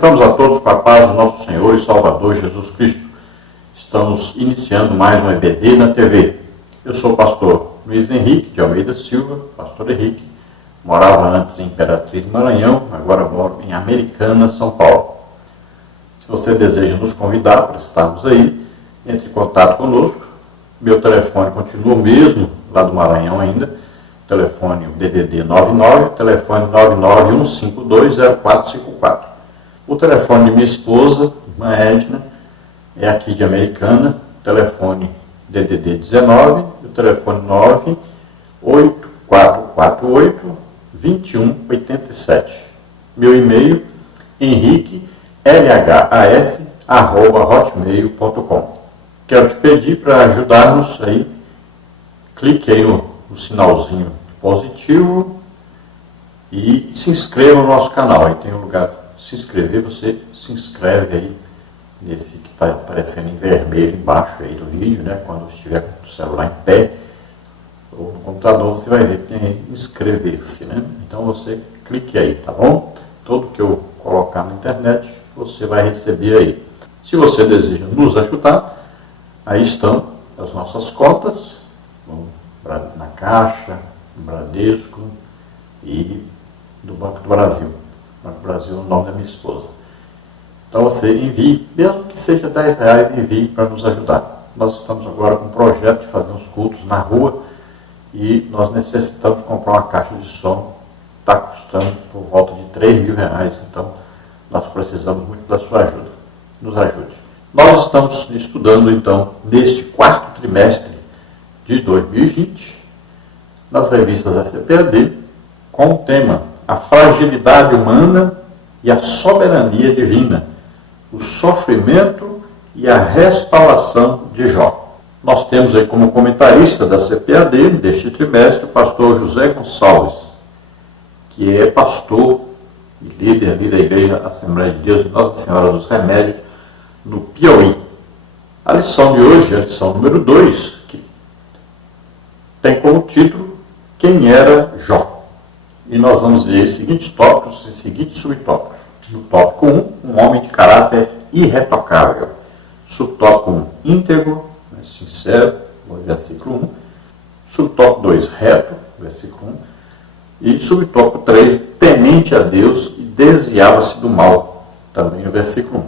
Cumprimentamos a todos com a paz do nosso Senhor e Salvador Jesus Cristo. Estamos iniciando mais um EBD na TV. Eu sou o pastor Luiz Henrique de Almeida Silva, pastor Henrique. Morava antes em Imperatriz do Maranhão, agora moro em Americana, São Paulo. Se você deseja nos convidar para estarmos aí, entre em contato conosco. Meu telefone continua o mesmo, lá do Maranhão ainda. Telefone DDD 99, telefone 991520454. O telefone de minha esposa, irmã Edna, é aqui de Americana, telefone DDD 19, e o telefone 98448-2187. Meu e-mail, henriquelhas@hotmail.com. Quero te pedir para ajudar-nos aí, clique aí no sinalzinho positivo e se inscreva no nosso canal. Aí tem um lugar para se inscrever, você se inscreve aí nesse que está aparecendo em vermelho embaixo aí do vídeo, né? Quando estiver com o celular em pé ou no computador, você vai ver que tem aí inscrever-se, né? Então você clique aí, tá bom? Tudo que eu colocar na internet você vai receber aí. Se você deseja nos ajudar, aí estão as nossas cotas na Caixa, do Bradesco e do Banco do Brasil. O Banco do Brasil é o nome da minha esposa. Então você envie, mesmo que seja R$10, envie para nos ajudar. Nós estamos agora com um projeto de fazer uns cultos na rua e nós necessitamos comprar uma caixa de som. Está custando por volta de R$3.000, então nós precisamos muito da sua ajuda. Nos ajude. Nós estamos estudando então neste quarto trimestre de 2020 nas revistas SPAD com o tema A Fragilidade Humana e a Soberania Divina, o Sofrimento e a Restauração de Jó. Nós temos aí como comentarista da CPAD deste trimestre o pastor José Gonçalves, que é pastor e líder ali da Igreja Assembleia de Deus de Nossa Senhora dos Remédios, no Piauí. A lição de hoje é a lição número 2, que tem como título Quem era Jó? E nós vamos ver os seguintes tópicos e seguintes subtópicos. No tópico 1, um homem de caráter irretocável. Subtópico 1, íntegro, sincero, versículo 1. Subtópico 2, reto, versículo 1. E subtópico 3, temente a Deus e desviava-se do mal, também no versículo 1.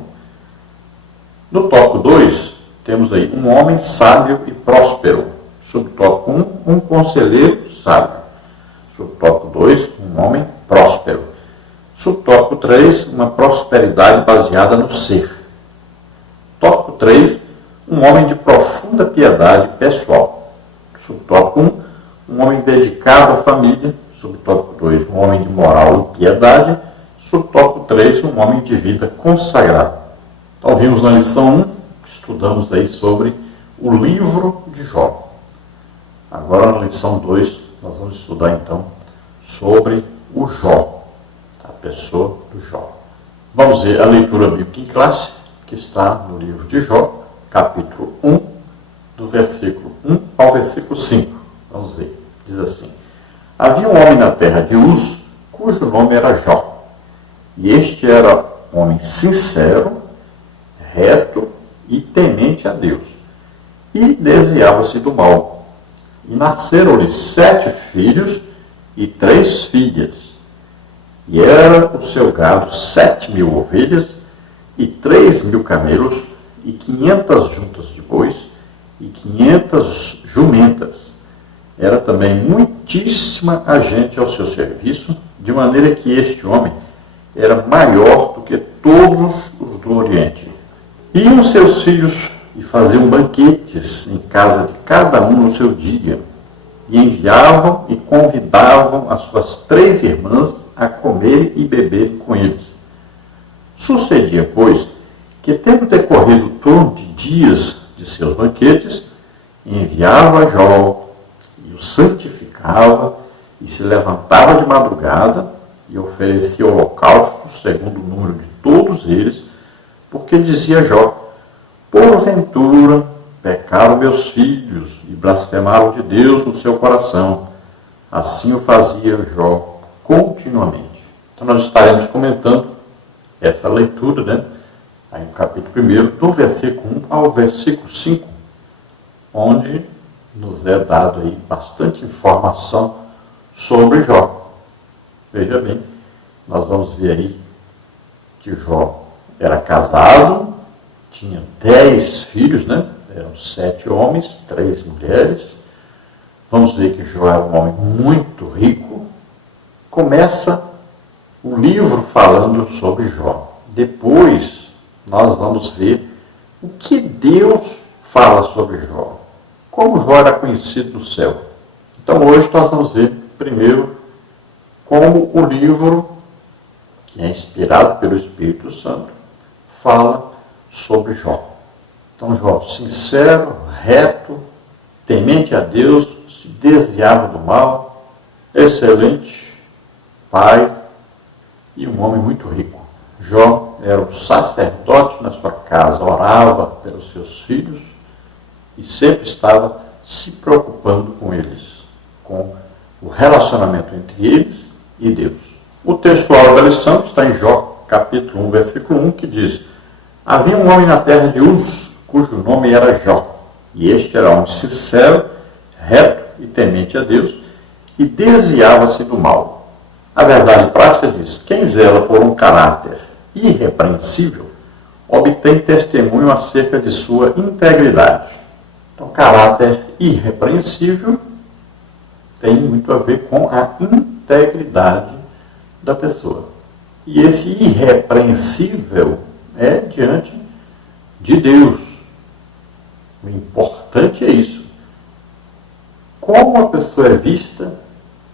No tópico 2, temos aí um homem sábio e próspero. Subtópico 1, um conselheiro sábio. Subtópico 2, um homem próspero. Subtópico 3, uma prosperidade baseada no ser. Tópico 3, um homem de profunda piedade pessoal. Subtópico 1, um homem dedicado à família. Subtópico 2, um homem de moral e piedade. Subtópico 3, um homem de vida consagrada. Então vimos na lição 1, estudamos aí sobre o livro de Jó. Agora na lição 2, nós vamos estudar então sobre o Jó, a pessoa do Jó. Vamos ver a leitura bíblica em classe, que está no livro de Jó, capítulo 1, do versículo 1 ao versículo 5. Vamos ver, diz assim: Havia um homem na terra de Uz, cujo nome era Jó. E este era um homem sincero, reto e temente a Deus, e desviava-se do mal. E nasceram-lhe 7 filhos e 3 filhas. E era o seu gado 7.000 ovelhas e 3.000 camelos e 500 juntas de bois e 500 jumentas. Era também muitíssima a gente ao seu serviço, de maneira que este homem era maior do que todos os do Oriente. Iam seus filhos e faziam banquetes em casa de cada um no seu dia, e enviavam e convidavam as suas 3 irmãs a comer e beber com eles. Sucedia, pois, que tendo decorrido o torno de dias de seus banquetes, enviava Jó e o santificava e se levantava de madrugada e oferecia holocaustos segundo o número de todos eles, porque dizia Jó: porventura pecaram meus filhos e blasfemaram de Deus no seu coração. Assim o fazia Jó continuamente. Então nós estaremos comentando essa leitura, né? Aí no capítulo 1, do versículo 1 ao versículo 5, onde nos é dado aí bastante informação sobre Jó. Veja bem, nós vamos ver aí que Jó era casado, tinha 10 filhos, né? Eram 7 homens, 3 mulheres. Vamos ver que Jó era um homem muito rico. Começa o livro falando sobre Jó. Depois nós vamos ver o que Deus fala sobre Jó. Como Jó era conhecido no céu. Então hoje nós vamos ver primeiro como o livro, que é inspirado pelo Espírito Santo, fala sobre Jó. Então Jó, sincero, reto, temente a Deus, se desviava do mal, excelente pai e um homem muito rico. Jó era um sacerdote na sua casa, orava pelos seus filhos e sempre estava se preocupando com eles, com o relacionamento entre eles e Deus. O textual da lição está em Jó, capítulo 1, versículo 1, que diz: havia um homem na terra de Uz, cujo nome era Jó, e este era um sincero, reto e temente a Deus, e desviava-se do mal. A verdade prática diz: quem zela por um caráter irrepreensível obtém testemunho acerca de sua integridade. Então, caráter irrepreensível tem muito a ver com a integridade da pessoa. E esse irrepreensível é diante de Deus. O importante é isso. Como a pessoa é vista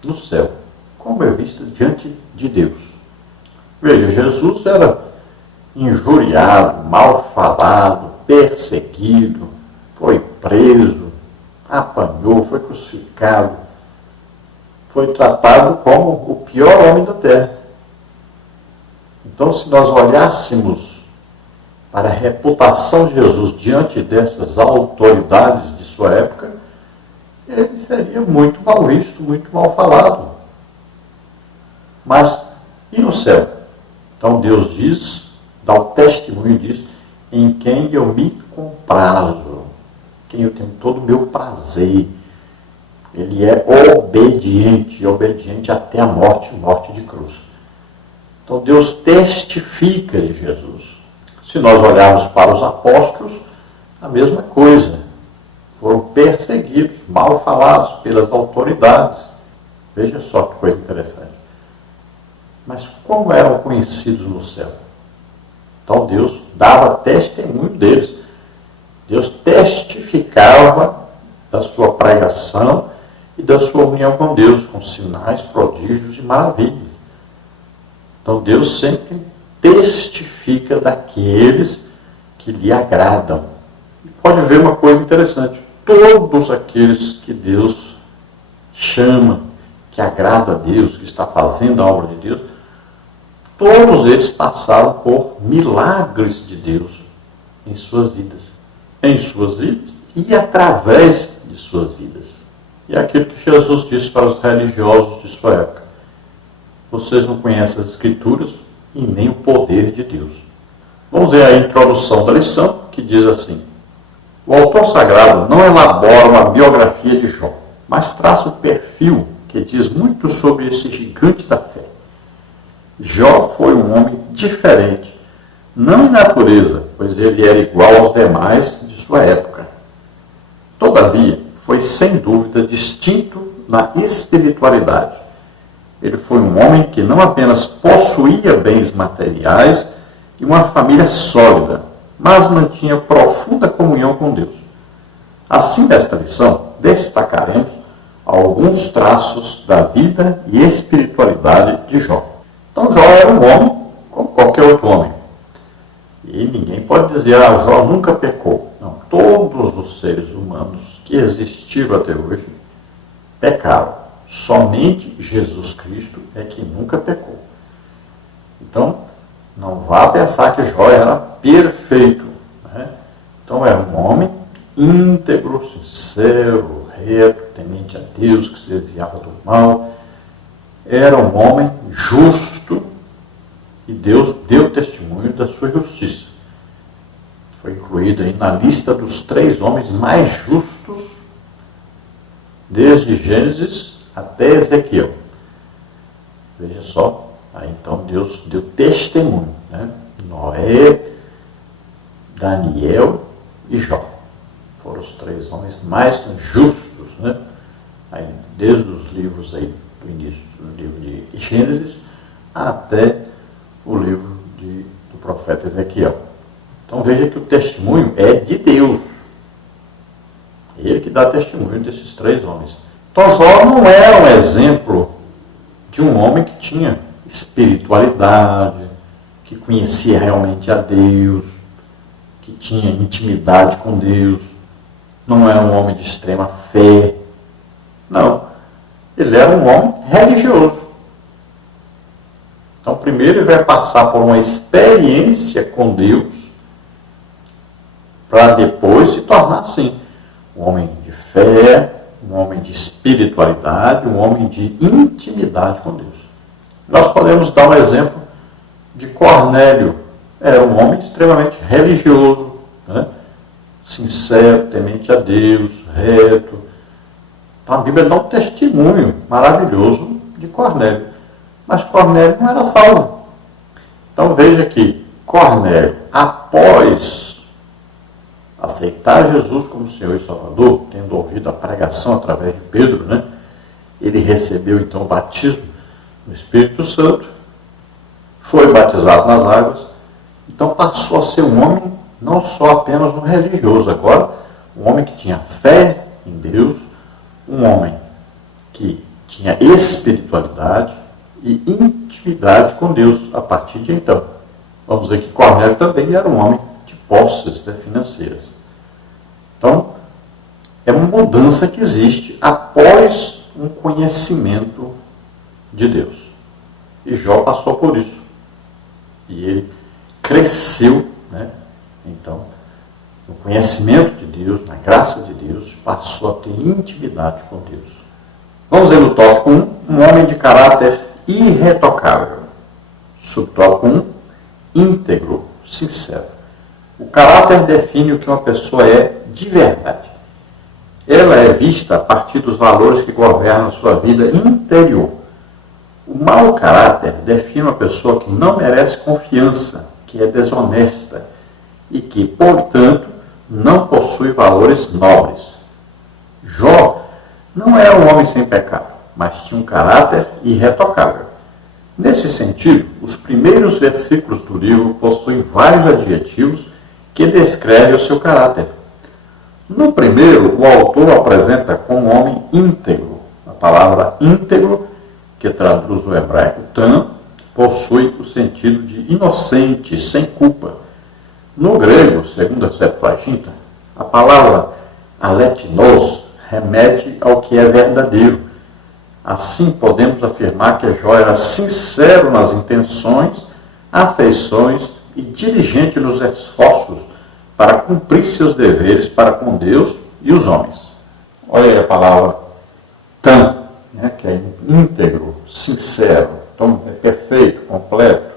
no céu, como é vista diante de Deus. Veja, Jesus era injuriado, mal falado, perseguido, foi preso, apanhou, foi crucificado, foi tratado como o pior homem da terra. Então, se nós olhássemos para a reputação de Jesus diante dessas autoridades de sua época, ele seria muito mal visto, muito mal falado. Mas, e no céu? Então Deus diz, dá o testemunho disso, em quem eu me comprazo, quem eu tenho todo o meu prazer. Ele é obediente, obediente até a morte, morte de cruz. Então Deus testifica de Jesus. Se nós olharmos para os apóstolos, a mesma coisa. Foram perseguidos, mal falados pelas autoridades. Veja só que coisa interessante. Mas como eram conhecidos no céu? Então Deus dava testemunho deles. Deus testificava da sua pregação e da sua união com Deus, com sinais, prodígios e maravilhas. Então Deus sempre testifica daqueles que lhe agradam. E pode ver uma coisa interessante. Todos aqueles que Deus chama, que agrada a Deus, que está fazendo a obra de Deus, todos eles passaram por milagres de Deus em suas vidas. Em suas vidas e através de suas vidas. E é aquilo que Jesus disse para os religiosos de sua época: vocês não conhecem as Escrituras e nem o poder de Deus. Vamos ver a introdução da lição, que diz assim: o autor sagrado não elabora uma biografia de Jó, mas traça um perfil que diz muito sobre esse gigante da fé. Jó foi um homem diferente, não em natureza, pois ele era igual aos demais de sua época. Todavia, foi sem dúvida distinto na espiritualidade. Ele foi um homem que não apenas possuía bens materiais e uma família sólida, mas mantinha profunda comunhão com Deus. Assim, nesta lição, destacaremos alguns traços da vida e espiritualidade de Jó. Então, Jó era um homem como qualquer outro homem. E ninguém pode dizer, Jó nunca pecou. Não, todos os seres humanos que existiram até hoje pecaram. Somente Jesus Cristo é que nunca pecou. Então, não vá pensar que Jó era perfeito. Né? Então, era um homem íntegro, sincero, reto, temente a Deus, que se desviava do mal. Era um homem justo, e Deus deu testemunho da sua justiça. Foi incluído aí na lista dos 3 homens mais justos, desde Gênesis até Ezequiel. Veja só, aí então Deus deu testemunho, né? Noé, Daniel e Jó. Foram os 3 homens mais justos, né? Aí, desde os livros aí, do início do livro de Gênesis até o livro do profeta Ezequiel. Então veja que o testemunho é de Deus. Ele que dá testemunho desses 3 homens. Então Jó não era um exemplo de um homem que tinha espiritualidade, que conhecia realmente a Deus, que tinha intimidade com Deus. Não era um homem de extrema fé. Não. Ele era um homem religioso. Então primeiro ele vai passar por uma experiência com Deus, para depois se tornar assim, um homem de fé, um homem de espiritualidade, um homem de intimidade com Deus. Nós podemos dar um exemplo de Cornélio. Era um homem extremamente religioso, né? Sincero, temente a Deus, reto. Então a Bíblia dá um testemunho maravilhoso de Cornélio. Mas Cornélio não era salvo. Então veja que Cornélio, após aceitar Jesus como Senhor e Salvador, tendo ouvido a pregação através de Pedro, né? Ele recebeu então o batismo no Espírito Santo, foi batizado nas águas, então passou a ser um homem não só apenas um religioso, agora um homem que tinha fé em Deus, um homem que tinha espiritualidade e intimidade com Deus a partir de então. Vamos dizer que Cornélio também era um homem de posses, né, financeiras. Então, é uma mudança que existe após um conhecimento de Deus. E Jó passou por isso. E ele cresceu, né? Então, no conhecimento de Deus, na graça de Deus, passou a ter intimidade com Deus. Vamos ver no tópico 1, um homem de caráter irretocável. Subtópico 1, íntegro, sincero. O caráter define o que uma pessoa é de verdade. Ela é vista a partir dos valores que governam sua vida interior. O mau caráter define uma pessoa que não merece confiança, que é desonesta e que, portanto, não possui valores nobres. Jó não era um homem sem pecado, mas tinha um caráter irretocável. Nesse sentido, os primeiros versículos do livro possuem vários adjetivos que descrevem o seu caráter. No primeiro, o autor apresenta como um homem íntegro. A palavra íntegro, que traduz o hebraico tam, possui o sentido de inocente, sem culpa. No grego, segundo a Septuaginta, a palavra aletinos remete ao que é verdadeiro. Assim, podemos afirmar que Jó era sincero nas intenções, afeições e diligente nos esforços para cumprir seus deveres para com Deus e os homens. Olha aí a palavra tam, né, que é íntegro, sincero. Então, é perfeito, completo.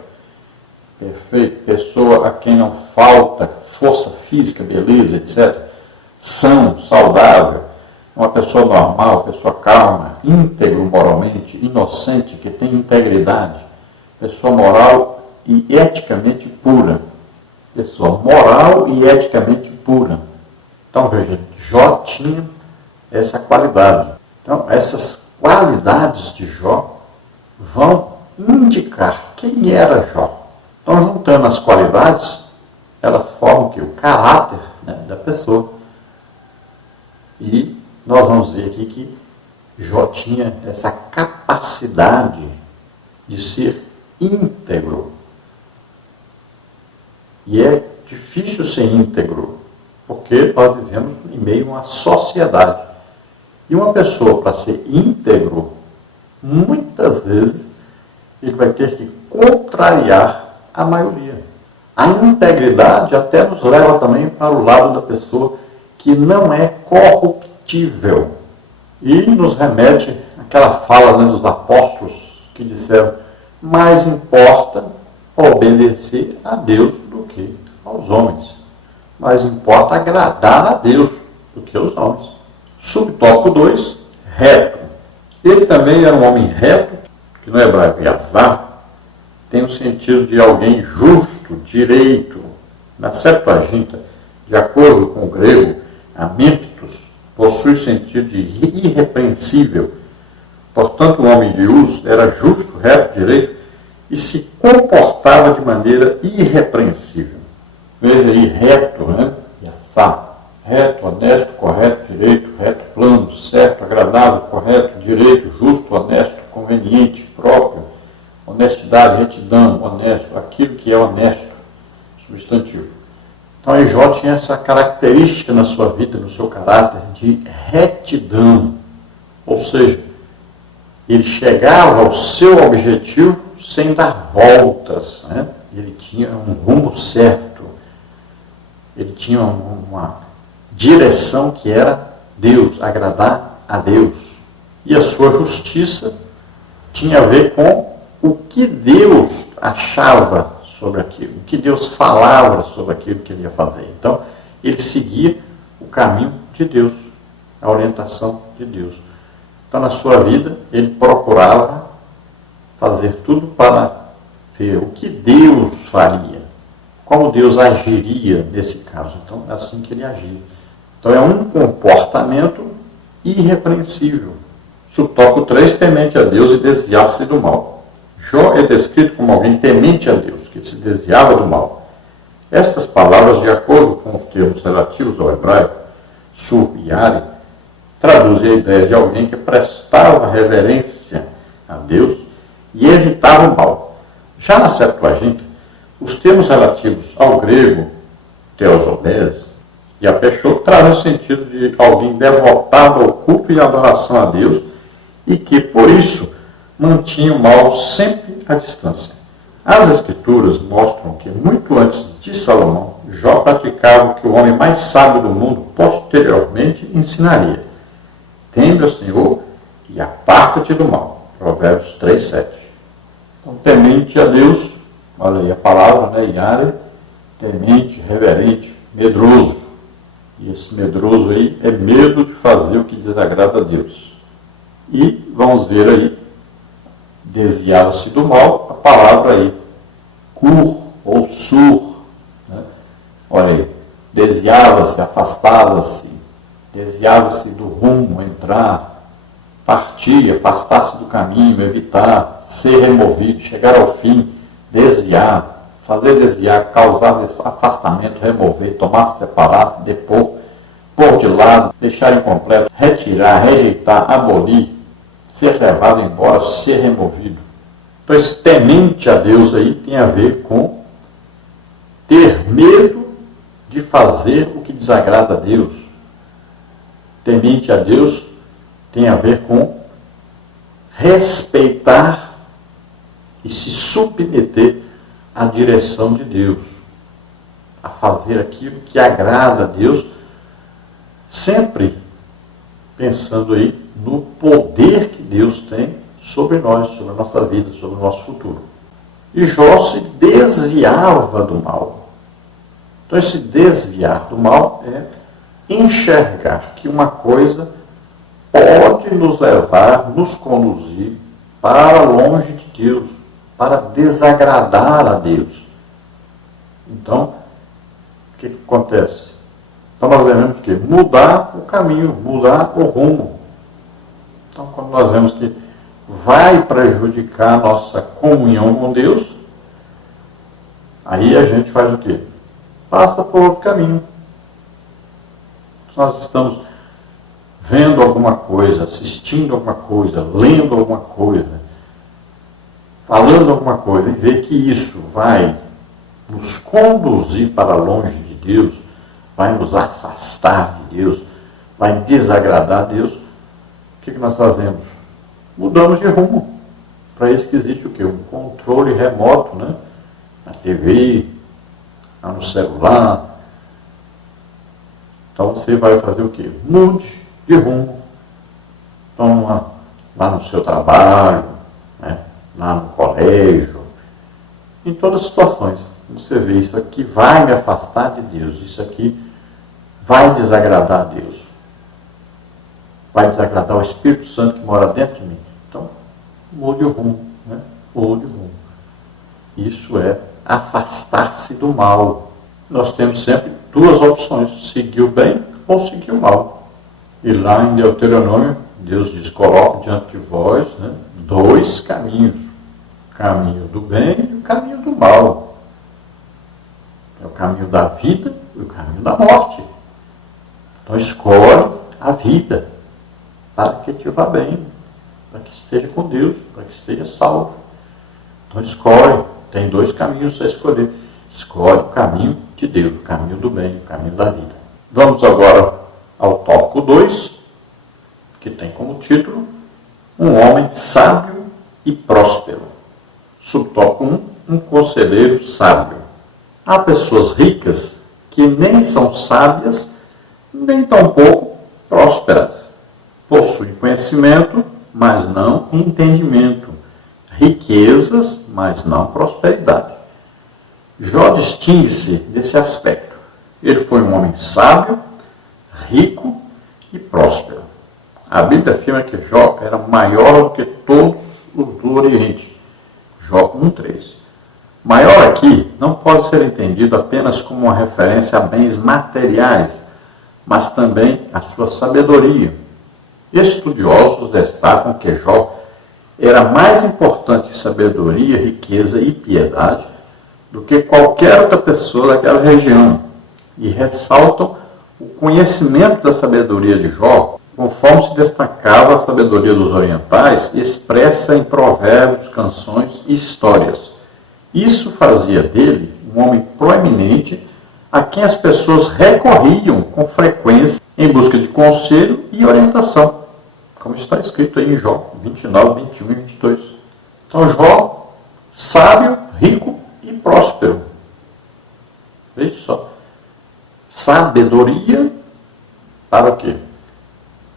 Perfeito, pessoa a quem não falta força física, beleza, etc. São, saudável. Uma pessoa normal, pessoa calma, íntegro moralmente, inocente, que tem integridade. Pessoa moral e eticamente pura. Pessoa moral e eticamente pura. Então veja, Jó tinha essa qualidade. Então essas qualidades de Jó vão indicar quem era Jó. Então juntando as qualidades, elas formam o caráter, né, da pessoa. E nós vamos ver aqui que Jó tinha essa capacidade de ser íntegro. E é difícil ser íntegro, porque nós vivemos em meio a uma sociedade. E uma pessoa, para ser íntegro, muitas vezes, ele vai ter que contrariar a maioria. A integridade até nos leva também para o lado da pessoa que não é corruptível. E nos remete àquela fala, né, dos apóstolos que disseram: mais importa obedecer a Deus do que aos homens. Mas importa agradar a Deus do que aos homens. Subtópico 2, reto. Ele também era um homem reto, que no hebraico Yavá tem o sentido de alguém justo, direito. Na Septuaginta, de acordo com o grego, amemptos, possui o sentido de irrepreensível. Portanto, o homem de Uz era justo, reto, direito e se comportava de maneira irrepreensível. Veja aí, reto, né? Yassá. Reto, honesto, correto, direito, reto, plano, certo, agradável, correto, direito, justo, honesto, conveniente, próprio, honestidade, retidão, honesto, aquilo que é honesto, substantivo. Então, aí Jó tinha essa característica na sua vida, no seu caráter, de retidão. Ou seja, ele chegava ao seu objetivo sem dar voltas, né? Ele tinha um rumo certo, ele tinha uma direção que era Deus, agradar a Deus. E a sua justiça tinha a ver com o que Deus achava sobre aquilo, o que Deus falava sobre aquilo que ele ia fazer. Então, ele seguia o caminho de Deus, a orientação de Deus. Então, na sua vida, ele procurava fazer tudo para ver o que Deus faria, como Deus agiria nesse caso. Então, é assim que ele agia. Então, é um comportamento irrepreensível. Subtópico 3, temente a Deus e desviar-se do mal. Jó é descrito como alguém temente a Deus, que se desviava do mal. Estas palavras, de acordo com os termos relativos ao hebraico, sur e ari, traduzem a ideia de alguém que prestava reverência a Deus e evitava o mal. Já na Septuaginta, os termos relativos ao grego, teosonés, e a Peixoto trazem o sentido de alguém devotado ao culto e adoração a Deus e que, por isso, mantinha o mal sempre à distância. As Escrituras mostram que, muito antes de Salomão, Jó praticava o que o homem mais sábio do mundo posteriormente ensinaria. Teme ao Senhor e aparta-te do mal. Provérbios 3, 7. Então, temente a Deus, olha aí a palavra, né? Yare, temente, reverente, medroso. E esse medroso aí é medo de fazer o que desagrada a Deus. E vamos ver aí, desviava-se do mal, a palavra aí, cur ou sur. Né? Olha aí, desviava-se, afastava-se, desviava-se do rumo, entrar, partir, afastar-se do caminho, evitar, ser removido, chegar ao fim, desviar, fazer desviar, causar afastamento, remover, tomar, separar, depor, pôr de lado, deixar incompleto, retirar, rejeitar, abolir, ser levado embora, ser removido. Então, esse temente a Deus aí tem a ver com ter medo de fazer o que desagrada a Deus. Temente a Deus tem a ver com respeitar e se submeter à direção de Deus, a fazer aquilo que agrada a Deus, sempre pensando aí no poder que Deus tem sobre nós, sobre a nossa vida, sobre o nosso futuro. E Jó se desviava do mal. Então, esse desviar do mal é enxergar que uma coisa pode nos levar, nos conduzir para longe de Deus, para desagradar a Deus. Então, o que acontece? Então, nós devemos que mudar o caminho, mudar o rumo. Então, quando nós vemos que vai prejudicar a nossa comunhão com Deus, aí a gente faz o quê? Passa por outro caminho. Se nós estamos vendo alguma coisa, assistindo alguma coisa, lendo alguma coisa, falando alguma coisa, e ver que isso vai nos conduzir para longe de Deus, vai nos afastar de Deus, vai desagradar a Deus, o que nós fazemos? Mudamos de rumo. Para isso que existe o quê? Um controle remoto, né? Na TV, no celular. Então você vai fazer o quê? Mude de rumo. Então, lá no seu trabalho, né? Lá no colégio, Em todas as situações. Você vê, isso aqui vai me afastar de Deus, isso aqui vai desagradar a Deus. Vai desagradar o Espírito Santo que mora dentro de mim. Então, mude o rumo, né? Mude o rumo. Isso é afastar-se do mal. Nós temos sempre duas opções, seguir o bem ou seguir o mal. E lá em Deuteronômio, Deus diz, coloco diante de vós, né, dois caminhos. O caminho do bem e o caminho do mal. É o caminho da vida e o caminho da morte. Então escolhe a vida para que te vá bem, para que esteja com Deus, para que esteja salvo. Então escolhe, tem dois caminhos a escolher. Escolhe o caminho de Deus, o caminho do bem, o caminho da vida. Vamos agora ao tópico 2, que tem como título Um homem sábio e próspero. Subtópico 1, um conselheiro sábio. Há pessoas ricas que nem são sábias, nem tampouco prósperas. Possuem conhecimento, mas não entendimento. Riquezas, mas não prosperidade. Jó distingue-se desse aspecto. Ele foi um homem sábio, rico e próspero. A Bíblia afirma que Jó era maior do que todos os do Oriente. Jó 1,3. Maior aqui não pode ser entendido apenas como uma referência a bens materiais, mas também a sua sabedoria. Estudiosos destacam que Jó era mais importante em sabedoria, riqueza e piedade do que qualquer outra pessoa daquela região, e ressaltam o conhecimento da sabedoria de Jó, conforme se destacava a sabedoria dos orientais, expressa em provérbios, canções e histórias. Isso fazia dele um homem proeminente a quem as pessoas recorriam com frequência em busca de conselho e orientação, como está escrito aí em Jó 29, 21 e 22. Então Jó, sábio, rico e próspero. Veja só. Sabedoria para o quê?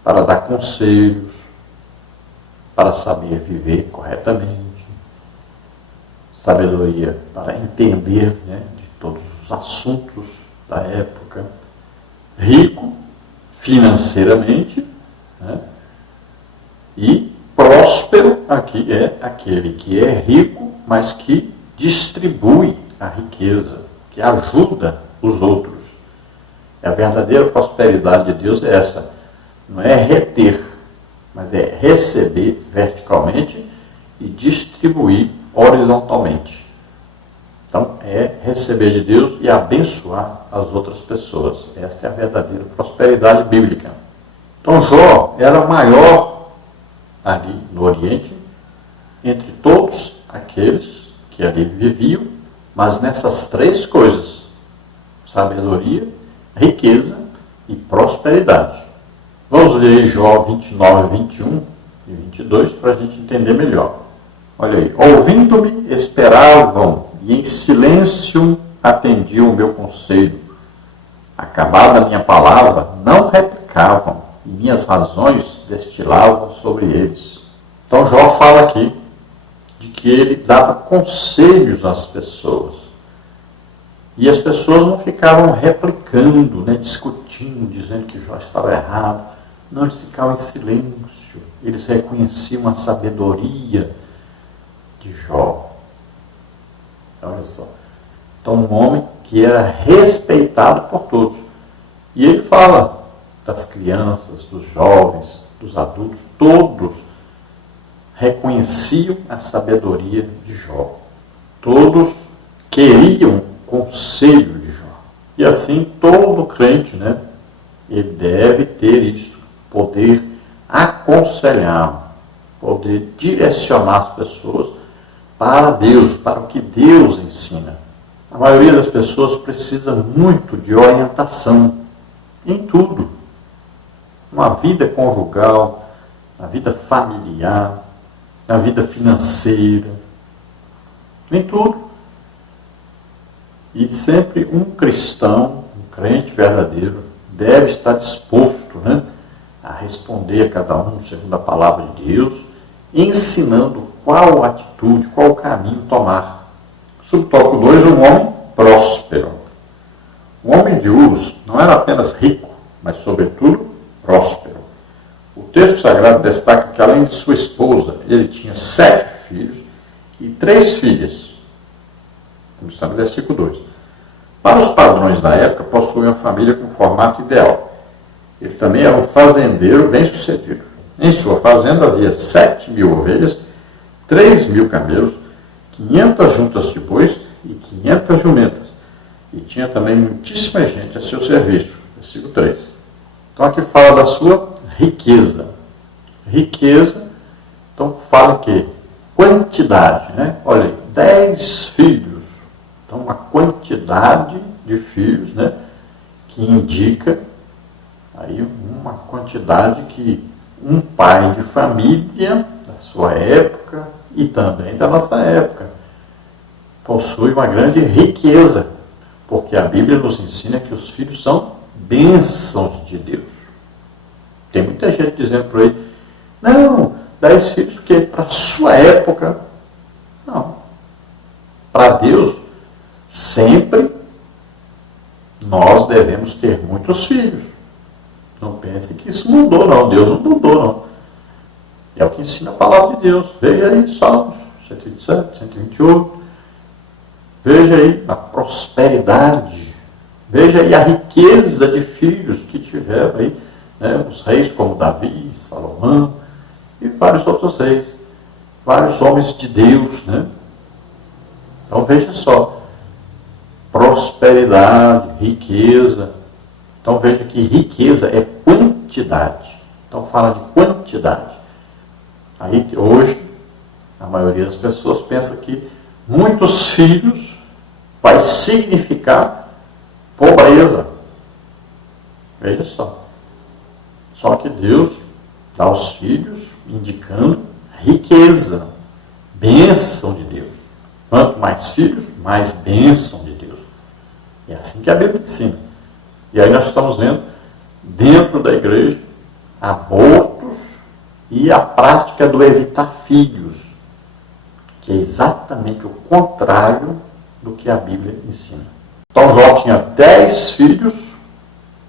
Para dar conselhos, para saber viver corretamente. Sabedoria para entender, né, de todos os assuntos da época. Rico financeiramente, né, e próspero aqui é aquele que é rico, mas que distribui a riqueza, que ajuda os outros. A verdadeira prosperidade de Deus é essa. Não é reter, mas é receber verticalmente e distribuir horizontalmente. Então, é receber de Deus e abençoar as outras pessoas. Esta é a verdadeira prosperidade bíblica. Então, Jó era o maior ali no Oriente, entre todos aqueles que ali viviam, mas nessas três coisas: sabedoria, riqueza e prosperidade. Vamos ler Jó 29, 21 e 22 para a gente entender melhor. Olha aí. Ouvindo-me, esperavam e em silêncio atendiam o meu conselho. Acabada a minha palavra, não replicavam e minhas razões destilavam sobre eles. Então Jó fala aqui de que ele dava conselhos às pessoas. E as pessoas não ficavam replicando, né, discutindo, dizendo que Jó estava errado. Não, eles ficavam em silêncio. Eles reconheciam a sabedoria de Jó. Olha só. Então, um homem que era respeitado por todos. E ele fala das crianças, dos jovens, dos adultos, todos reconheciam a sabedoria de Jó. Todos queriam conselho de Jó. E assim, todo crente, né, ele deve ter isso, poder aconselhar, poder direcionar as pessoas para Deus, para o que Deus ensina. A maioria das pessoas precisa muito de orientação em tudo. Na vida conjugal, na vida familiar, na vida financeira, em tudo. E sempre um cristão, um crente verdadeiro, deve estar disposto, né, a responder a cada um segundo a palavra de Deus, ensinando qual atitude, qual caminho tomar. Subtópico 2, um homem próspero. O homem de Uz não era apenas rico, mas sobretudo próspero. O texto sagrado destaca que além de sua esposa, ele tinha 7 filhos e 3 filhas. Como está no versículo 2. Para os padrões da época, possuía uma família com formato ideal. Ele também era um fazendeiro bem-sucedido. Em sua fazenda havia 7.000 ovelhas, 3.000 camelos, 500 juntas de bois e 500 jumentas. E tinha também muitíssima gente a seu serviço. Versículo 3. Então aqui fala da sua riqueza. Riqueza, então fala que quantidade, né? Olha aí, 10 filhos. Então uma quantidade de filhos, né? Que indica aí uma quantidade que um pai de família da sua época e também da nossa época possui uma grande riqueza, porque a Bíblia nos ensina que os filhos são bênçãos de Deus. Tem muita gente dizendo por aí, não, 10 filhos porque para a sua época. Não. Para Deus, sempre nós devemos ter muitos filhos. Não pense que isso mudou, não. Deus não mudou, não. É o que ensina a palavra de Deus. Veja aí, Salmos 127, 128. Veja aí a prosperidade. Veja aí a riqueza de filhos que tiveram aí, né, os reis como Davi, Salomão e vários outros reis. Vários homens de Deus, né? Então veja só. Prosperidade, riqueza. Então veja que riqueza é quantidade. Então fala de quantidade. Aí hoje, a maioria das pessoas pensa que muitos filhos vai significar pobreza. Veja só. Só que Deus dá aos filhos indicando riqueza, bênção de Deus. Quanto mais filhos, mais bênção de Deus. É assim que a Bíblia ensina. E aí nós estamos vendo, dentro da igreja, abortos e a prática do evitar filhos, que é exatamente o contrário do que a Bíblia ensina. Então Jó tinha 10 filhos,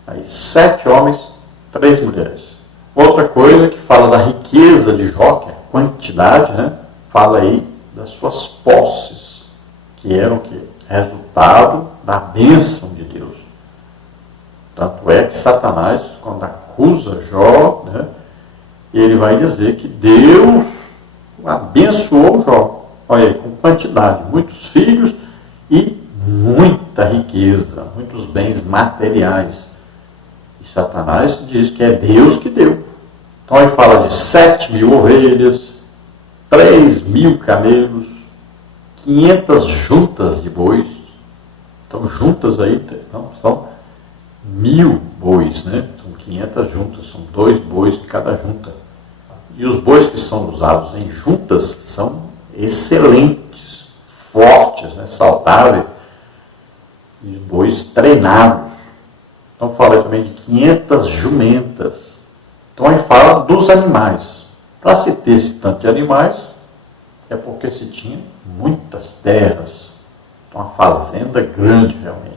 aí 7 homens, 3 mulheres. Outra coisa que fala da riqueza de Jó, que é a quantidade, né? Fala aí das suas posses, que eram que resultado da bênção de Deus. Tanto é que Satanás, quando acusa Jó, né, ele vai dizer que Deus abençoou Jó. Olha aí, com quantidade, muitos filhos e muita riqueza, muitos bens materiais. E Satanás diz que é Deus que deu. Então ele fala de 7.000 ovelhas, 3.000 camelos, 500 juntas de bois. Então juntas aí, então, são 1.000 bois, né? São 500 juntas, são 2 bois de cada junta. E os bois que são usados em juntas são excelentes, fortes, né? Saudáveis, e bois treinados. Então fala também de 500 jumentas. Então aí fala dos animais. Para se ter esse tanto de animais, é porque se tinha muitas terras. Então uma fazenda grande realmente.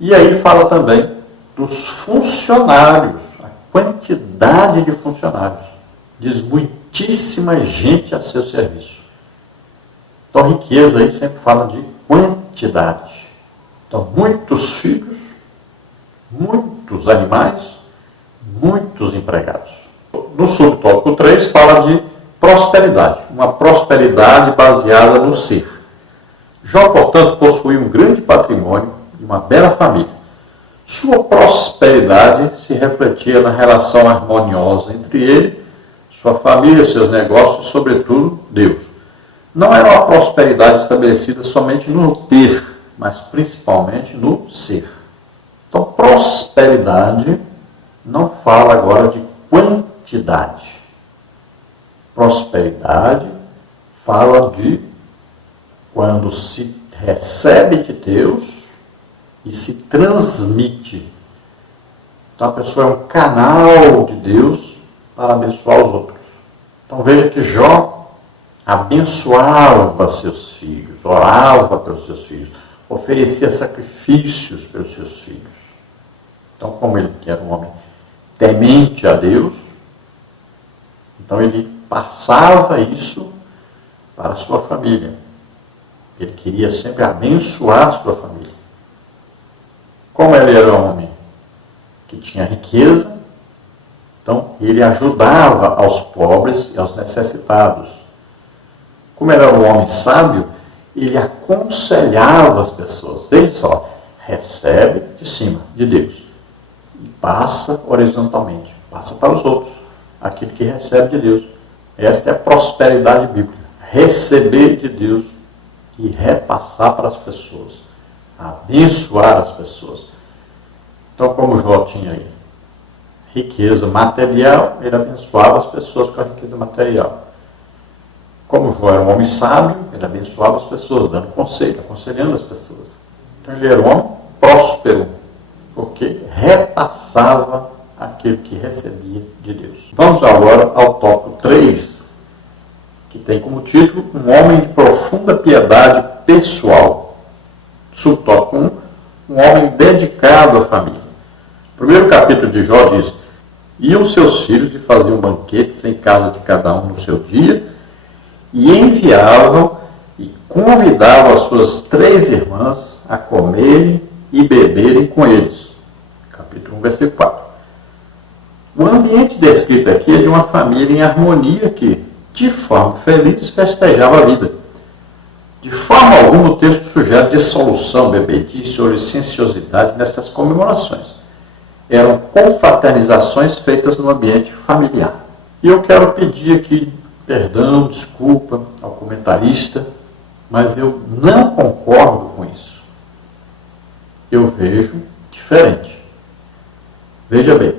E aí fala também dos funcionários, a quantidade de funcionários. Diz muitíssima gente a seu serviço. Então riqueza aí sempre fala de quantidade. Então muitos filhos, muitos animais, muitos empregados. No subtópico 3 fala de prosperidade, uma prosperidade baseada no ser. Jó, portanto, possuía um grande patrimônio e uma bela família. Sua prosperidade se refletia na relação harmoniosa entre ele, sua família, seus negócios e, sobretudo, Deus. Não era uma prosperidade estabelecida somente no ter, mas principalmente no ser. Então, prosperidade não fala agora de quantidade. Prosperidade fala de quando se recebe de Deus e se transmite. Então a pessoa é um canal de Deus para abençoar os outros. Então veja que Jó abençoava seus filhos, orava pelos seus filhos, oferecia sacrifícios pelos seus filhos. Então, como ele era um homem temente a Deus, então ele passava isso para a sua família. Ele queria sempre abençoar a sua família. Como ele era um homem que tinha riqueza, então ele ajudava aos pobres e aos necessitados. Como ele era um homem sábio, ele aconselhava as pessoas. Veja só, recebe de cima, de Deus, e passa horizontalmente, passa para os outros, aquilo que recebe de Deus. Esta é a prosperidade bíblica. Receber de Deus e repassar para as pessoas. Abençoar as pessoas. Então, como Jó tinha aí riqueza material, ele abençoava as pessoas com a riqueza material. Como Jó era um homem sábio, ele abençoava as pessoas, dando conselho, aconselhando as pessoas. Então ele era um homem próspero, porque repassava aquilo que recebia de Deus. Vamos agora ao tópico 3, que tem como título Um homem de profunda piedade pessoal. Subtópico 1, um homem dedicado à família. O primeiro capítulo de Jó diz: Iam seus filhos e faziam banquetes em casa de cada um no seu dia, e enviavam e convidavam as suas 3 irmãs a comerem e beberem com eles. Capítulo 1, versículo 4. O ambiente descrito aqui é de uma família em harmonia que, de forma feliz, festejava a vida. De forma alguma o texto sugere dissolução, bebedice ou licenciosidade nessas comemorações. Eram confraternizações feitas no ambiente familiar. E eu quero pedir aqui perdão, desculpa ao comentarista, mas eu não concordo com isso. Eu vejo diferente. Veja bem,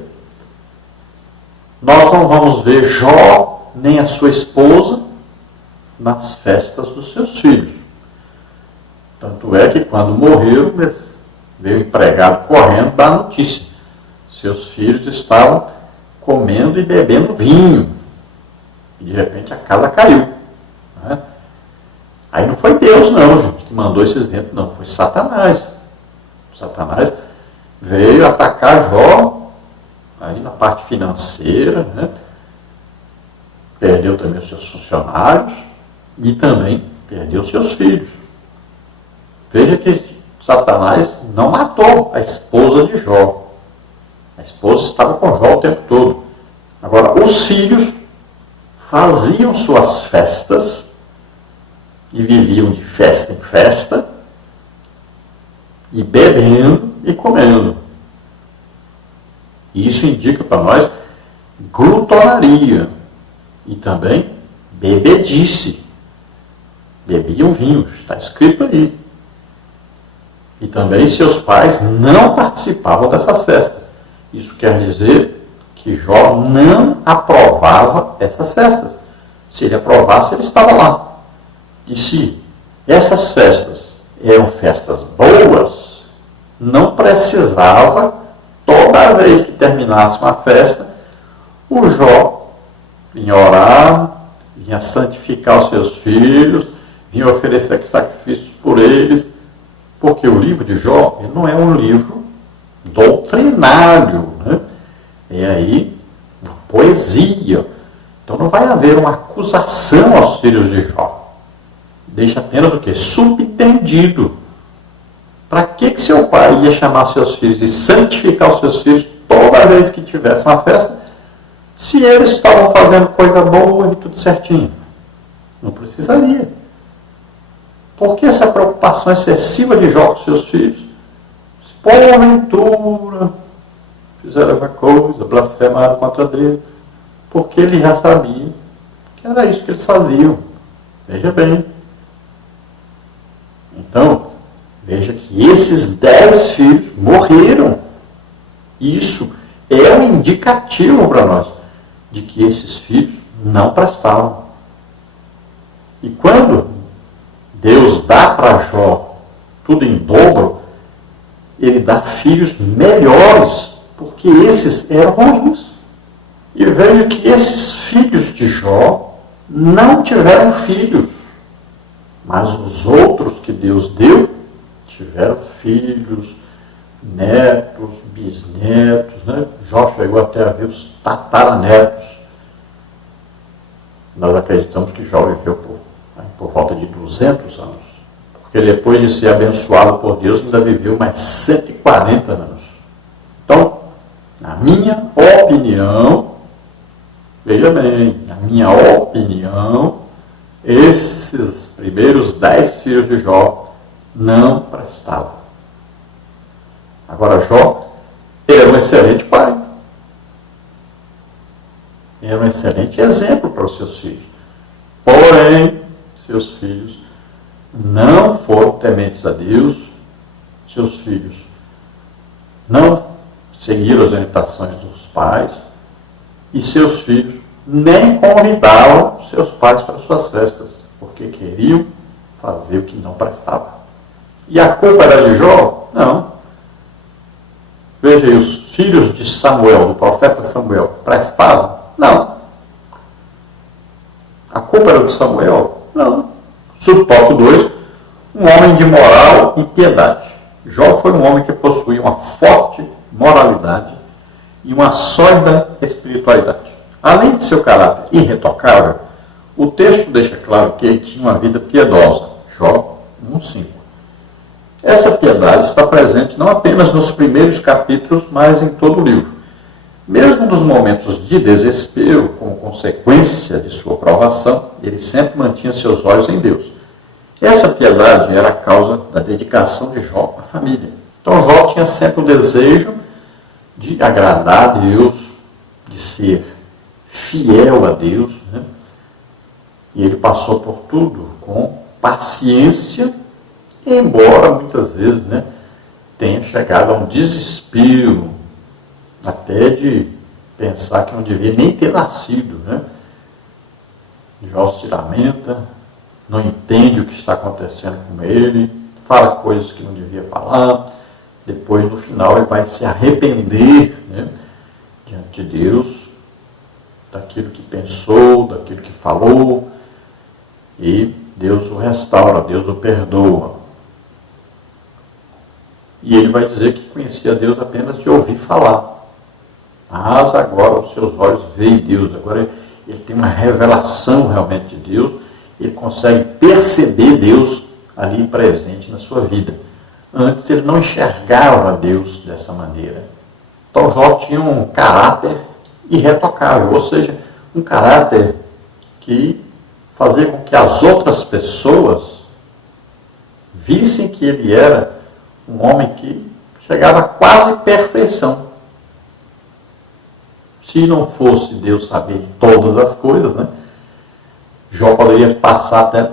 nós não vamos ver Jó nem a sua esposa nas festas dos seus filhos. Tanto é que quando morreram, veio o empregado correndo dar notícia. Seus filhos estavam comendo e bebendo vinho. E de repente a casa caiu. Né? Aí não foi Deus não, gente, que mandou esses ventos, não. Foi Satanás. Satanás veio atacar Jó aí na parte financeira, né? Perdeu também os seus funcionários e também perdeu os seus filhos. Veja que Satanás não matou a esposa de Jó. A esposa estava com Jó o tempo todo. Agora, os filhos faziam suas festas e viviam de festa em festa, e bebendo e comendo. E isso indica para nós glutonaria e também bebedice. Bebiam vinho, está escrito aí. E também seus pais não participavam dessas festas. Isso quer dizer que Jó não aprovava essas festas. Se ele aprovasse, ele estava lá. E se essas festas eram festas boas, não precisava, toda vez que terminasse uma festa, o Jó vinha orar, vinha santificar os seus filhos, vinha oferecer sacrifícios por eles, porque o livro de Jó não é um livro doutrinário, né? É aí uma poesia. Então não vai haver uma acusação aos filhos de Jó. Deixa apenas o quê? Subentendido. Para que seu pai ia chamar seus filhos e santificar os seus filhos toda vez que tivesse uma festa, se eles estavam fazendo coisa boa e tudo certinho? Não precisaria. Por que essa preocupação excessiva de Jó com seus filhos? Se porventura fizeram alguma coisa, blasfemaram contra Deus, porque ele já sabia que era isso que eles faziam. Veja bem. Então, veja que esses 10 filhos morreram. Isso é um indicativo para nós de que esses filhos não prestavam. E quando Deus dá para Jó tudo em dobro, ele dá filhos melhores, porque esses eram ruins. E veja que esses filhos de Jó não tiveram filhos, mas os outros que Deus deu tiveram filhos, netos, bisnetos, né? Jó chegou até a ver os tataranetos. Nós acreditamos que Jó viveu por volta de 200 anos, porque depois de ser abençoado por Deus, ainda viveu mais 140 anos. Então, na minha opinião, veja bem, na minha opinião, esses primeiros 10 filhos de Jó não prestavam. Agora, Jó era um excelente pai. Era um excelente exemplo para os seus filhos. Porém, seus filhos não foram tementes a Deus, seus filhos não seguiram as orientações dos pais, e seus filhos nem convidavam seus pais para suas festas, porque queriam fazer o que não prestava. E a culpa era de Jó? Não. Veja aí, os filhos de Samuel, do profeta Samuel, prestavam? Não. A culpa era de Samuel? Não. Subtópico 2, um homem de moral e piedade. Jó foi um homem que possuía uma forte moralidade e uma sólida espiritualidade. Além de seu caráter irretocável, o texto deixa claro que ele tinha uma vida piedosa. Jó 1,5. Essa piedade está presente não apenas nos primeiros capítulos, mas em todo o livro. Mesmo nos momentos de desespero, como consequência de sua provação, ele sempre mantinha seus olhos em Deus. Essa piedade era a causa da dedicação de Jó à família. Então Jó tinha sempre o desejo de agradar a Deus, de ser fiel a Deus, né? E ele passou por tudo com paciência, embora muitas vezes, né, tenha chegado a um desespero, até de pensar que não devia nem ter nascido, né? Jó se lamenta, não entende o que está acontecendo com ele, fala coisas que não devia falar, depois no final ele vai se arrepender, né, diante de Deus, daquilo que pensou, daquilo que falou, e Deus o restaura, Deus o perdoa. E ele vai dizer que conhecia Deus apenas de ouvir falar. Mas agora os seus olhos veem Deus, agora ele tem uma revelação realmente de Deus, ele consegue perceber Deus ali presente na sua vida. Antes ele não enxergava Deus dessa maneira. Então Jó tinha um caráter irretocável, ou seja, um caráter que fazia com que as outras pessoas vissem que ele era um homem que chegava a quase perfeição. Se não fosse Deus saber de todas as coisas, né, Jó poderia passar até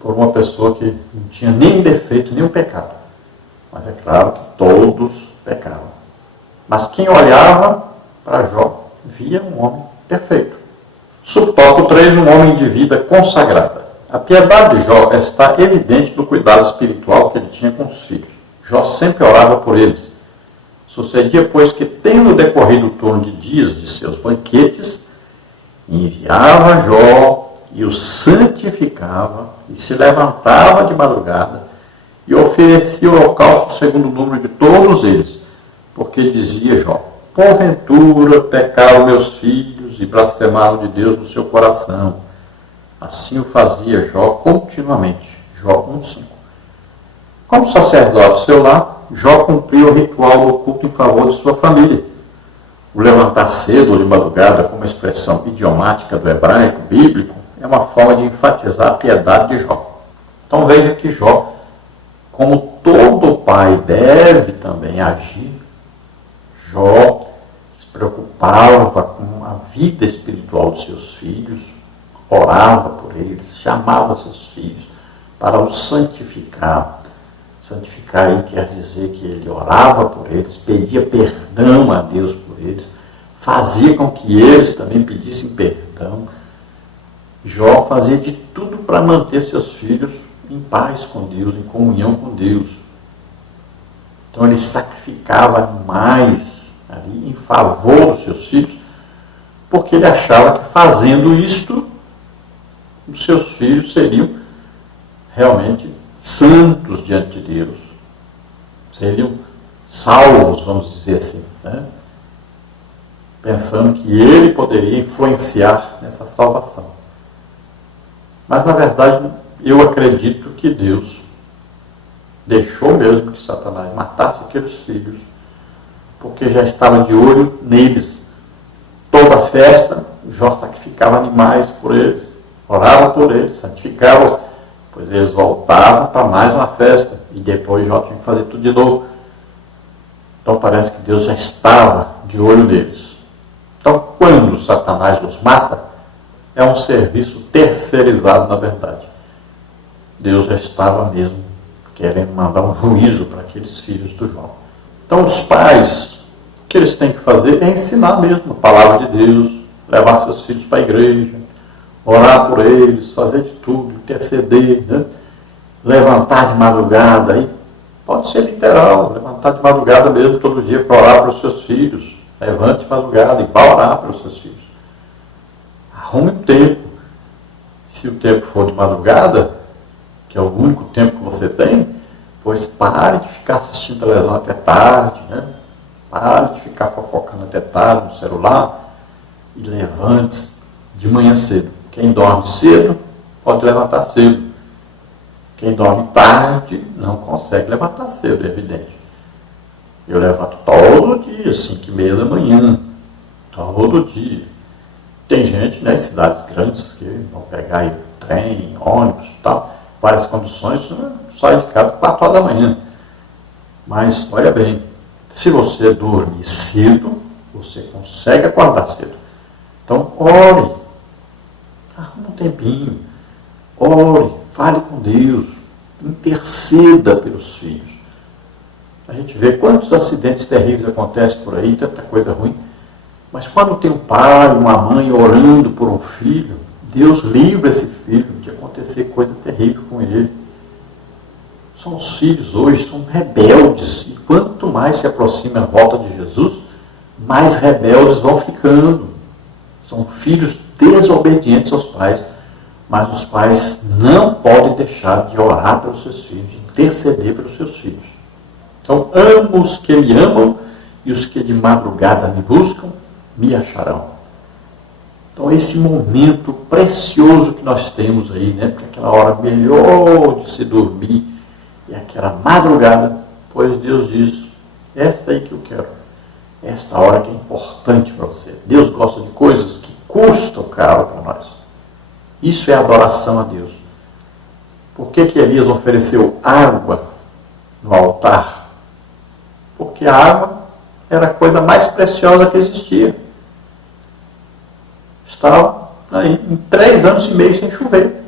por uma pessoa que não tinha nenhum defeito, nenhum pecado. Mas é claro que todos pecavam. Mas quem olhava para Jó via um homem perfeito. Subtópico 3, um homem de vida consagrada. A piedade de Jó está evidente no cuidado espiritual que ele tinha com os filhos. Jó sempre orava por eles. Sucedia, pois, que, tendo decorrido o turno de dias de seus banquetes, enviava Jó e o santificava, e se levantava de madrugada, e oferecia o holocausto segundo o número de todos eles, porque dizia Jó: porventura pecaram meus filhos e blasfemaram de Deus no seu coração. Assim o fazia Jó continuamente. Jó 1,5. Como sacerdote do seu lar, Jó cumpria o ritual do culto em favor de sua família. O levantar cedo ou de madrugada, como expressão idiomática do hebraico bíblico, é uma forma de enfatizar a piedade de Jó. Então veja que Jó, como todo pai deve também agir, Jó se preocupava com a vida espiritual dos seus filhos, orava por eles, chamava seus filhos para os santificar. Santificar aí quer dizer que ele orava por eles, pedia perdão a Deus por eles, fazia com que eles também pedissem perdão. Jó fazia de tudo para manter seus filhos em paz com Deus, em comunhão com Deus. Então ele sacrificava animais ali em favor dos seus filhos, porque ele achava que fazendo isto, os seus filhos seriam realmente santos diante de Deus. Seriam salvos, vamos dizer assim, né? Pensando que ele poderia influenciar nessa salvação. Mas, na verdade, eu acredito que Deus deixou mesmo que Satanás matasse aqueles filhos, porque já estava de olho neles. Toda a festa, Jó sacrificava animais por eles, orava por eles, santificava-os, pois eles voltavam para mais uma festa, e depois Jó tinha que fazer tudo de novo. Então parece que Deus já estava de olho neles. Então, quando Satanás os mata, é um serviço terceirizado, na verdade. Deus já estava mesmo querendo mandar um juízo para aqueles filhos do Jó. Então, os pais, o que eles têm que fazer é ensinar mesmo a palavra de Deus, levar seus filhos para a igreja, orar por eles, fazer de tudo, interceder, né? Levantar de madrugada, aí pode ser literal, levantar de madrugada mesmo todo dia para orar para os seus filhos. Levante de madrugada e vá orar para os seus filhos. Arrume um tempo. Se o tempo for de madrugada, que é o único tempo que você tem, pois pare de ficar assistindo televisão até tarde, né? Pare de ficar fofocando até tarde no celular e levante de manhã cedo. Quem dorme cedo pode levantar cedo. Quem dorme tarde não consegue levantar cedo, é evidente. Eu levanto todo dia, 5h30 da manhã, todo dia. Tem gente nas cidades grandes que vão pegar aí trem, ônibus e tal, várias condições, sai de casa 4 horas da manhã. Mas, olha bem, se você dormir cedo, você consegue acordar cedo. Então, ore, arruma um tempinho, ore, fale com Deus, interceda pelos filhos. A gente vê quantos acidentes terríveis acontecem por aí, tanta coisa ruim. Mas quando tem um pai, uma mãe orando por um filho, Deus livra esse filho de acontecer coisa terrível com ele. São os filhos hoje, são rebeldes. E quanto mais se aproxima a volta de Jesus, mais rebeldes vão ficando. São filhos desobedientes aos pais. Mas os pais não podem deixar de orar pelos seus filhos, de interceder pelos seus filhos. Então, amo os que me amam e os que de madrugada me buscam, me acharão. Então, esse momento precioso que nós temos aí, né? Porque aquela hora melhor de se dormir é aquela madrugada, pois Deus diz, esta aí que eu quero, esta hora que é importante para você. Deus gosta de coisas que custam caro para nós. Isso é adoração a Deus. Por que Elias ofereceu água no altar? Porque a água era a coisa mais preciosa que existia. Estava aí em 3 anos e meio sem chover.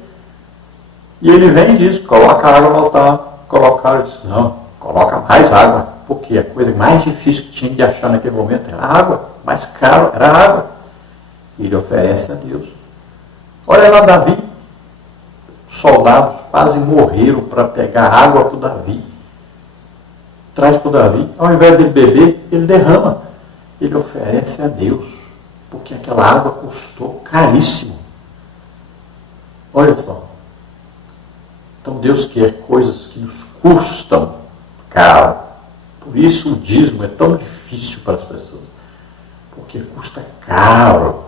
E ele vem e diz, coloca a água no altar. Colocaram, ele disse, não, coloca mais água. Porque a coisa mais difícil que tinha de achar naquele momento era água. Mais caro era água. E ele oferece a Deus. Olha lá Davi. Os soldados quase morreram para pegar água para o Davi. Traz para o Davi, ao invés de beber, ele derrama. Ele oferece a Deus, porque aquela água custou caríssimo. Olha só. Então Deus quer coisas que nos custam caro. Por isso o dízimo é tão difícil para as pessoas. Porque custa caro.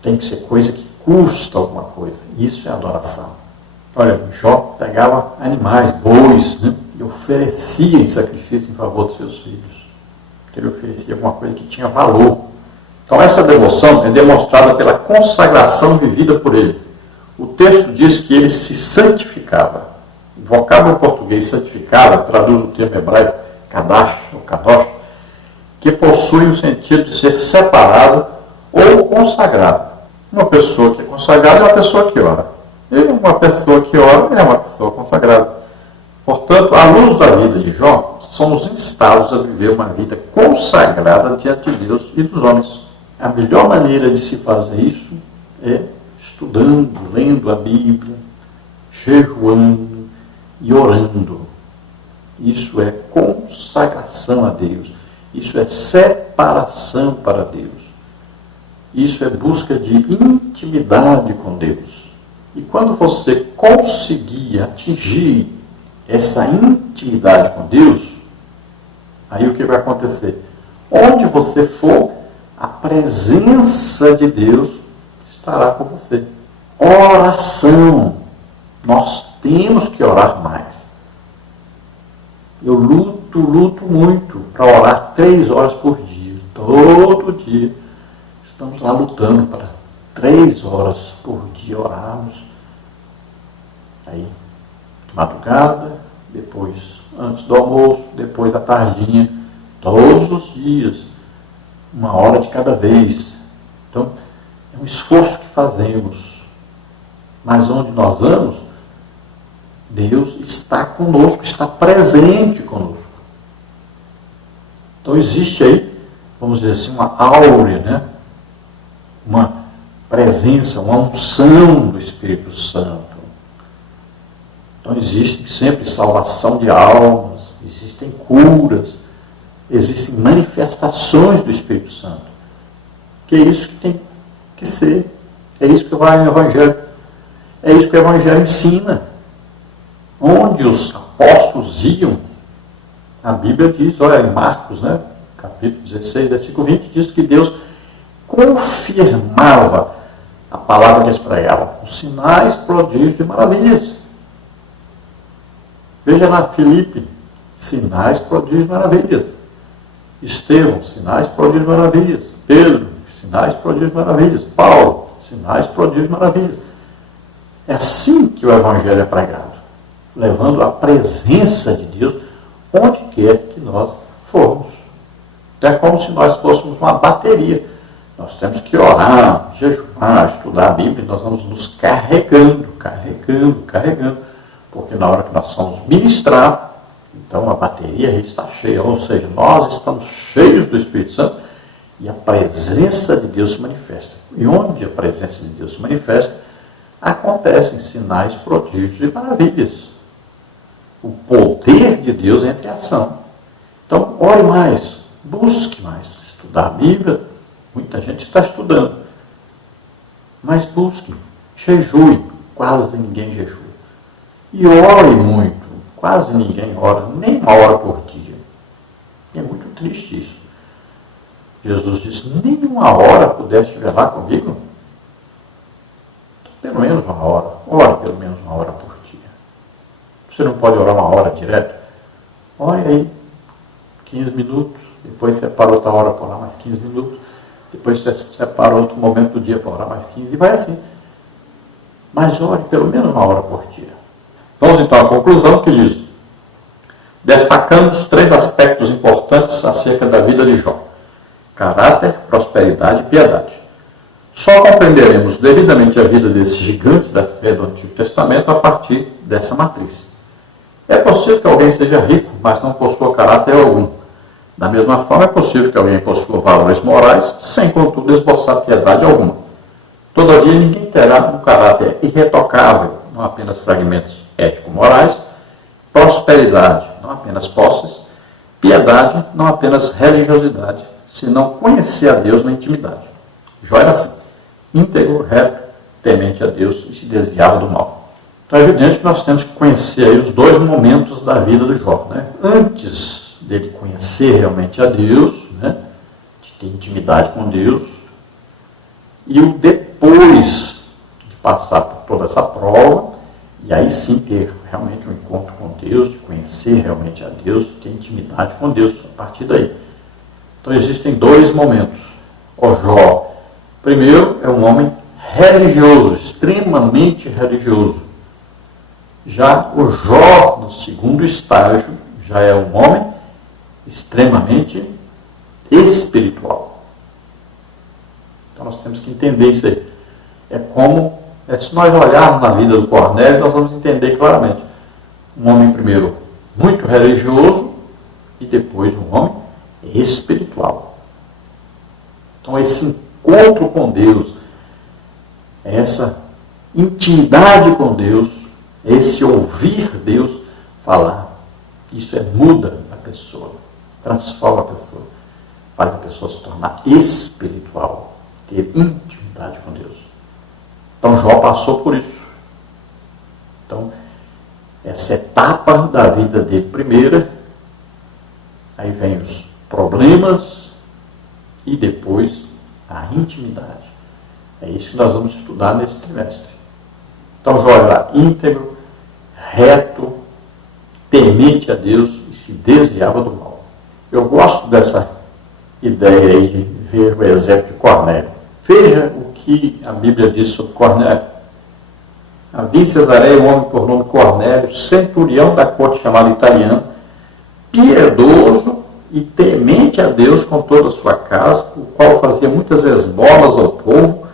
Tem que ser coisa que custa alguma coisa. Isso é adoração. Olha, Jó pegava animais, bois, né, e oferecia em sacrifício em favor dos seus filhos. Ele oferecia alguma coisa que tinha valor. Então essa devoção é demonstrada pela consagração vivida por ele. O texto diz que ele se santificava. O vocábulo português santificava traduz o termo hebraico kadash, ou kadosh, que possui o sentido de ser separado ou consagrado. Uma pessoa que é consagrada é uma pessoa que ora. E uma pessoa que ora é uma pessoa consagrada. Portanto, à luz da vida de Jó, somos instados a viver uma vida consagrada diante de Deus e dos homens. A melhor maneira de se fazer isso é estudando, lendo a Bíblia, jejuando e orando. Isso é consagração a Deus. Isso é separação para Deus. Isso é busca de intimidade com Deus. E quando você conseguir atingir essa intimidade com Deus, aí o que vai acontecer? Onde você for, a presença de Deus estará com você. Oração. Nós temos que orar mais. Eu luto muito para orar 3 horas por dia. Todo dia. Estamos lá lutando para 3 horas por dia orarmos. Aí, de madrugada, depois antes do almoço, depois à tardinha, todos os dias, 1 hora de cada vez. Então, é um esforço que fazemos. Mas onde nós vamos, Deus está conosco, está presente conosco. Então existe aí, vamos dizer assim, uma áurea, né? Uma presença, uma unção do Espírito Santo. Então existe sempre salvação de almas, existem curas, existem manifestações do Espírito Santo. Que é isso que tem que ser. É isso que vai no Evangelho. É isso que o Evangelho ensina. Onde os apóstolos iam, a Bíblia diz, olha, em Marcos, né, capítulo 16, versículo 20, diz que Deus confirmava a palavra que eles pregavam, com sinais, prodígios e maravilhas. Veja lá, Filipe, sinais, prodígios e maravilhas. Estevão, sinais, prodígios e maravilhas. Pedro, sinais, prodígios e maravilhas. Paulo, sinais, prodígios e maravilhas. É assim que o Evangelho é pregado, levando a presença de Deus onde quer que nós formos. É como se nós fôssemos uma bateria. Nós temos que orar, jejuar, estudar a Bíblia, e nós vamos nos carregando, porque na hora que nós vamos ministrar, então a bateria está cheia, ou seja, nós estamos cheios do Espírito Santo e a presença de Deus se manifesta. E onde a presença de Deus se manifesta, acontecem sinais, prodígios e maravilhas. O poder de Deus entra em ação. Então, ore mais, busque mais, estudar a Bíblia. Muita gente está estudando. Mas busque, jejue, quase ninguém jejua. E ore muito, quase ninguém ora, nem 1 hora por dia. E é muito triste isso. Jesus disse, nem 1 hora pudeste velar comigo? Pelo menos 1 hora. Ore pelo menos 1 hora por dia. Você não pode orar 1 hora direto? Ore aí, 15 minutos, depois separa outra hora para orar mais 15 minutos, depois você separa outro momento do dia para orar mais 15, e vai assim. Mas ore pelo menos 1 hora por dia. Vamos então à conclusão que diz, destacamos 3 aspectos importantes acerca da vida de Jó: caráter, prosperidade e piedade. Só compreenderemos devidamente a vida desse gigante da fé do Antigo Testamento a partir dessa matriz. É possível que alguém seja rico, mas não possua caráter algum. Da mesma forma, é possível que alguém possua valores morais, sem, contudo, esboçar piedade alguma. Todavia, ninguém terá um caráter irretocável, não apenas fragmentos ético-morais, prosperidade, não apenas posses, piedade, não apenas religiosidade, senão conhecer a Deus na intimidade. Jó era assim, íntegro, reto, temente a Deus e se desviava do mal. Então é evidente que nós temos que conhecer aí os 2 momentos da vida do Jó, né? Antes dele conhecer realmente a Deus, né? De ter intimidade com Deus, e o depois de passar por toda essa prova, e aí sim ter realmente um encontro com Deus, de conhecer realmente a Deus, de ter intimidade com Deus a partir daí. Então existem 2 momentos. O Jó, primeiro, é um homem religioso, extremamente religioso. Já o Jó, no segundo estágio, já é um homem extremamente espiritual. Então nós temos que entender isso aí. É como, se nós olharmos na vida do Cornélio, nós vamos entender claramente. Um homem, primeiro, muito religioso e depois um homem espiritual. Então esse encontro com Deus, essa intimidade com Deus, esse ouvir Deus falar, isso muda a pessoa, transforma a pessoa, faz a pessoa se tornar espiritual. ter intimidade com Deus. Então Jó passou por isso. Então, essa etapa da vida dele primeira, aí vem os problemas e depois a intimidade. É isso que nós vamos estudar nesse trimestre. Então Jó era íntegro, reto, temente a Deus e se desviava do mal. Eu gosto dessa ideia aí de ver o exemplo de Cornélio. Veja o que a Bíblia diz sobre Cornélio. Havia em Cesareia um homem por nome Cornélio, centurião da corte chamada italiana, piedoso e temente a Deus com toda a sua casa, o qual fazia muitas esmolas ao povo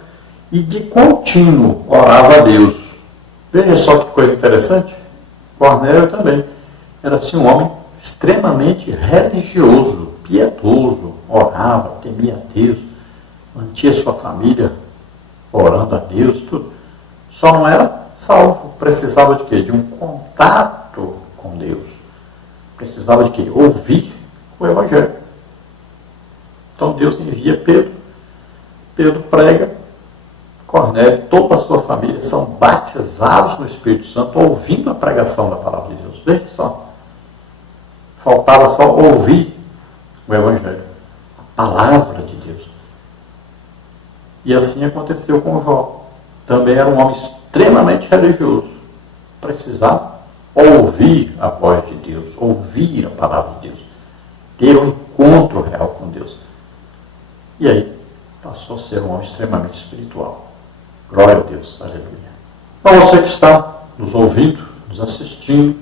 e de contínuo orava a Deus. Veja só que coisa interessante. Cornélio também era assim um homem extremamente religioso, piedoso, orava, temia a Deus, mantinha sua família orando a Deus, tudo. Só não era salvo, precisava de quê? De um contato com Deus. Precisava de quê? Ouvir o Evangelho. Então Deus envia Pedro, Pedro prega, Cornélio e toda a sua família são batizados no Espírito Santo, ouvindo a pregação da palavra de Deus. Veja só. Faltava só ouvir o Evangelho, a palavra de Deus. E assim aconteceu com Jó. Também era um homem extremamente religioso. Precisava ouvir a voz de Deus, ouvir a palavra de Deus, ter um encontro real com Deus. E aí passou a ser um homem extremamente espiritual. Glória a Deus, aleluia. Para você que está nos ouvindo, nos assistindo,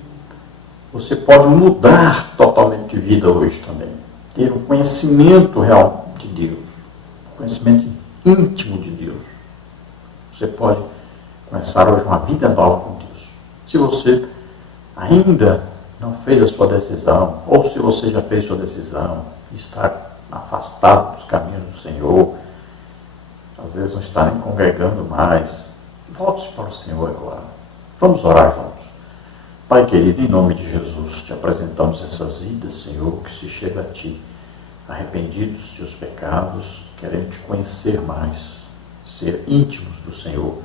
você pode mudar totalmente de vida hoje também. Ter um conhecimento real de Deus, um conhecimento íntimo de Deus. Você pode começar hoje uma vida nova com Deus. Se você ainda não fez a sua decisão, ou se você já fez sua decisão e está afastado dos caminhos do Senhor, às vezes não está nem congregando mais, volte-se para o Senhor agora. Vamos orar juntos. Pai querido, em nome de Jesus, te apresentamos essas vidas, Senhor, que se chega a Ti, arrependidos de seus pecados, querendo Te conhecer mais, ser íntimos do Senhor.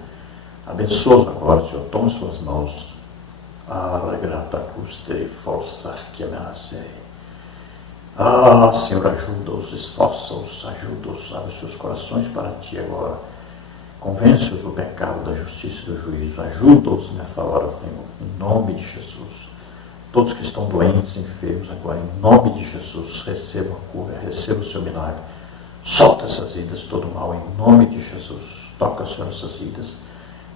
Abençoa-os agora, Senhor, tome suas mãos. Grata custe força que ameacei. Senhor, ajuda-os, esforça-os, ajuda-os, abre seus corações para Ti agora. Convence-os do pecado, da justiça e do juízo. Ajuda-os nessa hora, Senhor, em nome de Jesus. Todos que estão doentes, enfermos agora, em nome de Jesus, recebam a cura, recebam o seu milagre. Solta essas vidas, todo mal, em nome de Jesus. Toca, Senhor, essas vidas.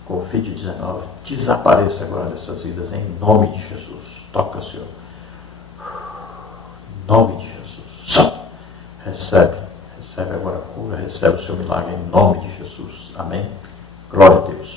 Covid-19, desapareça agora dessas vidas, em nome de Jesus. Toca, Senhor. Em nome de Jesus. Solta. Recebe agora a cura, recebe o seu milagre, em nome de Jesus. Amém? Glória a Deus.